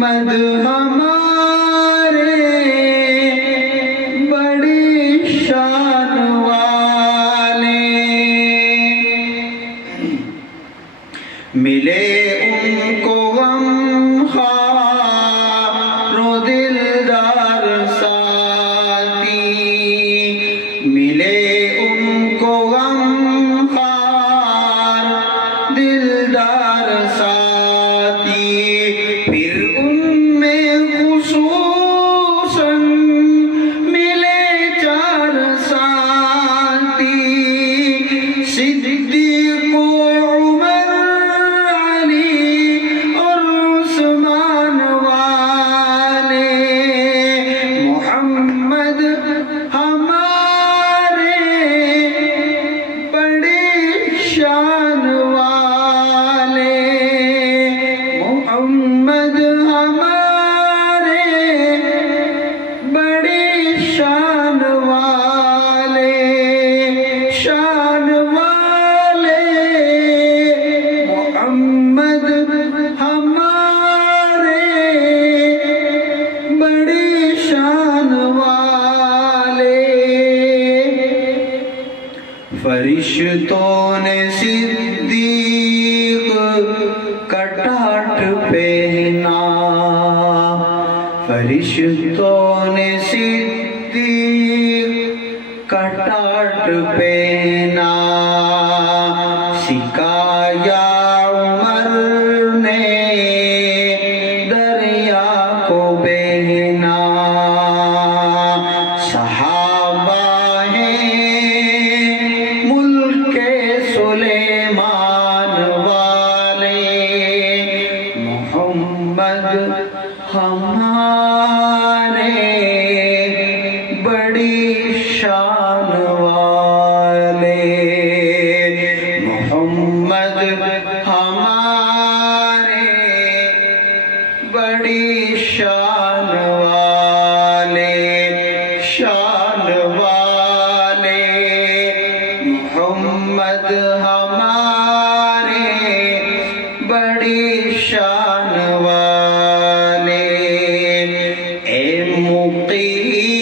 محمد ہمارے بڑی شان والے، ملے ان کو غم خوار و دلدار ساتھی، ملے ان کو غم خوار دلدار ساتھی، پھر ان میں خصوصاً ملے چار ساتھی، صدیق و عمر علی اور عثمان والے، محمد ہمارے بڑی شان والے، محمد ہمارے بڑی شان والے، شان والے، محمد ہمارے بڑی شان والے، فرشتوں نے صدیق کا ٹاٹ پہنا، فرشتوں نے صدیق کا ٹاٹ پہنا، سکھایا عمر نے دریا کو بہنا، صحابہ ہیں ملک سلیمان والے، محمد ہمارے بڑی شان والے، محمد ہمارے بڑی شان والے، شان والے، محمد ہمارے بڑی شان والے، اے مقیم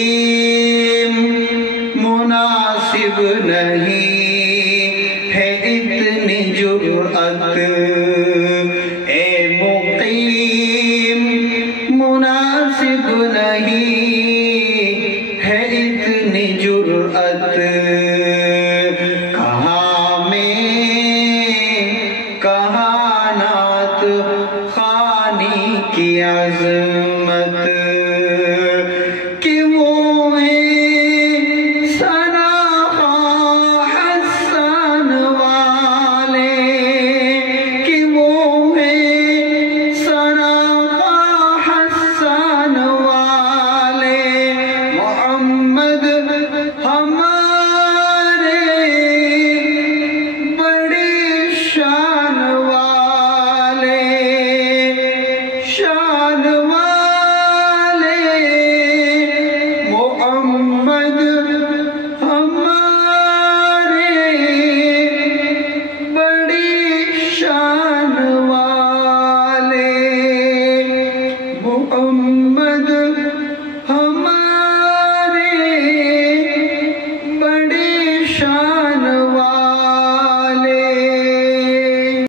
مناسب نہیں ہے اتنی جرأت، اے مقیم مناسب نہیں ہے اتنی جرأت، کہاں میں کہانات خوانی کی عظمت، کہ وہ ہیں ثناء حسان والے، کہ وہ ہیں ثناء حسان والے، محمد ہمارے بڑی شان والے، شان